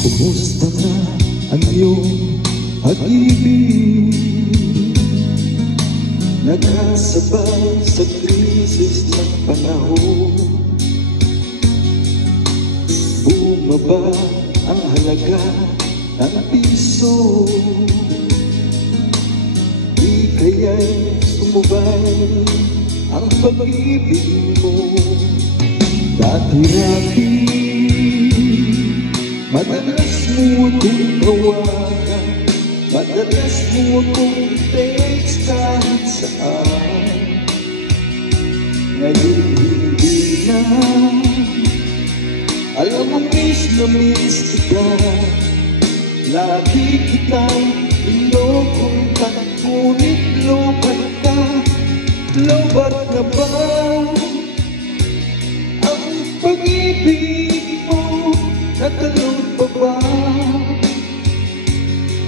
Kumusta na ang iyong pag-ibig? Nagkasabay sa krisis ng panahon. Bumaba ang halaga ng piso. Di kaya'y sumubay ang pag-ibig mo. Dati-dati madalas mo akong tawagan, madalas mo akong text kahit saan. Ngayon hindi na, alam mo miss na miss kita. Lagi kitang inupunta, ngunit lobat ka. Lobat na ba ang pag-ibig mo? Nakalog pa ba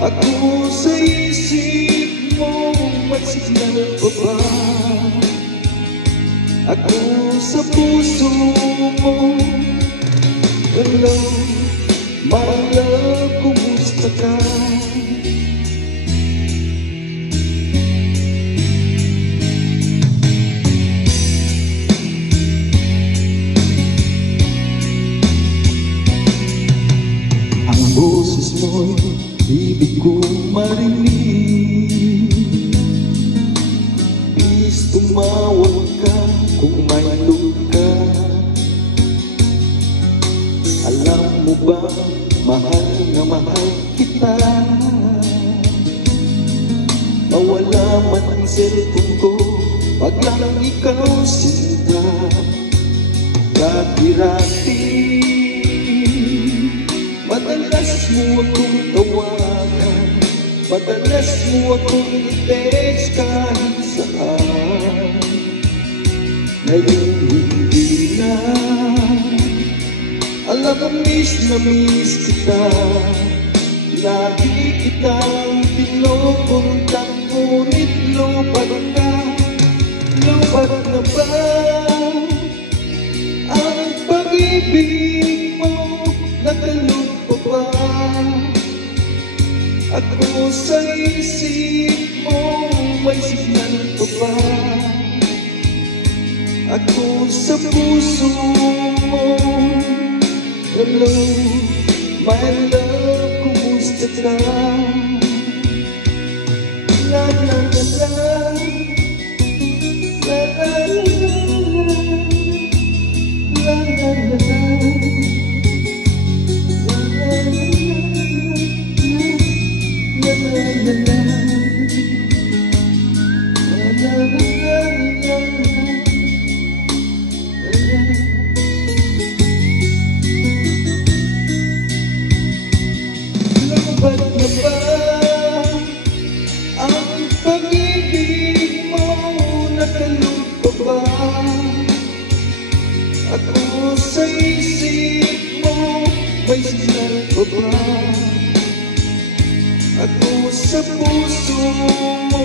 ako sa isip mo? May signal pa ba ako sa puso mo? Hello, my love, kumusta ka? Ang boses mo'y ibig kong marinig. Please tumawag ka kung may loob ka. Alam mo ba, mahal na mahal kita. Mawala man ang cellphone ko, pag lang ikaw sinta. Dati-dati madalas mo akong tawagan, madalas mo akong i-text kahit saan. Ngayon hindi na, alam mo miss na miss kita. Lagi kitang pinupunta, ngunit lobat ka. Lobat na ba ang pag-ibig mo? Nakalog pa ba ako sa isip mo? May signal pa ba ako sa puso mo? Hello, my love, kumusta ka? La la la la, la la la, la la la la. Lobat na ba ang pag-ibig mo? Nakalog pa ba ako sa isip mo? May signal pa ba ako sa puso mo?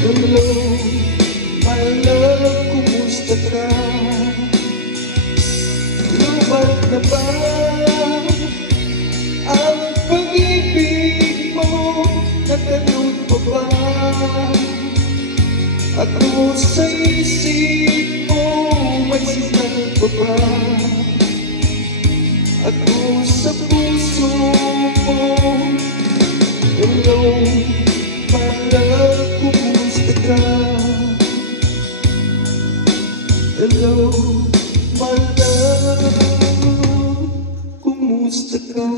Hello, my love, kumusta ka? Lobat na ba ang pag-ibig mo? Nakalog pa ba ako sa isip mo? May signal pa ba ako sa puso mo? Hello, my love, kumusta ka? Hello, my love, kumusta ka?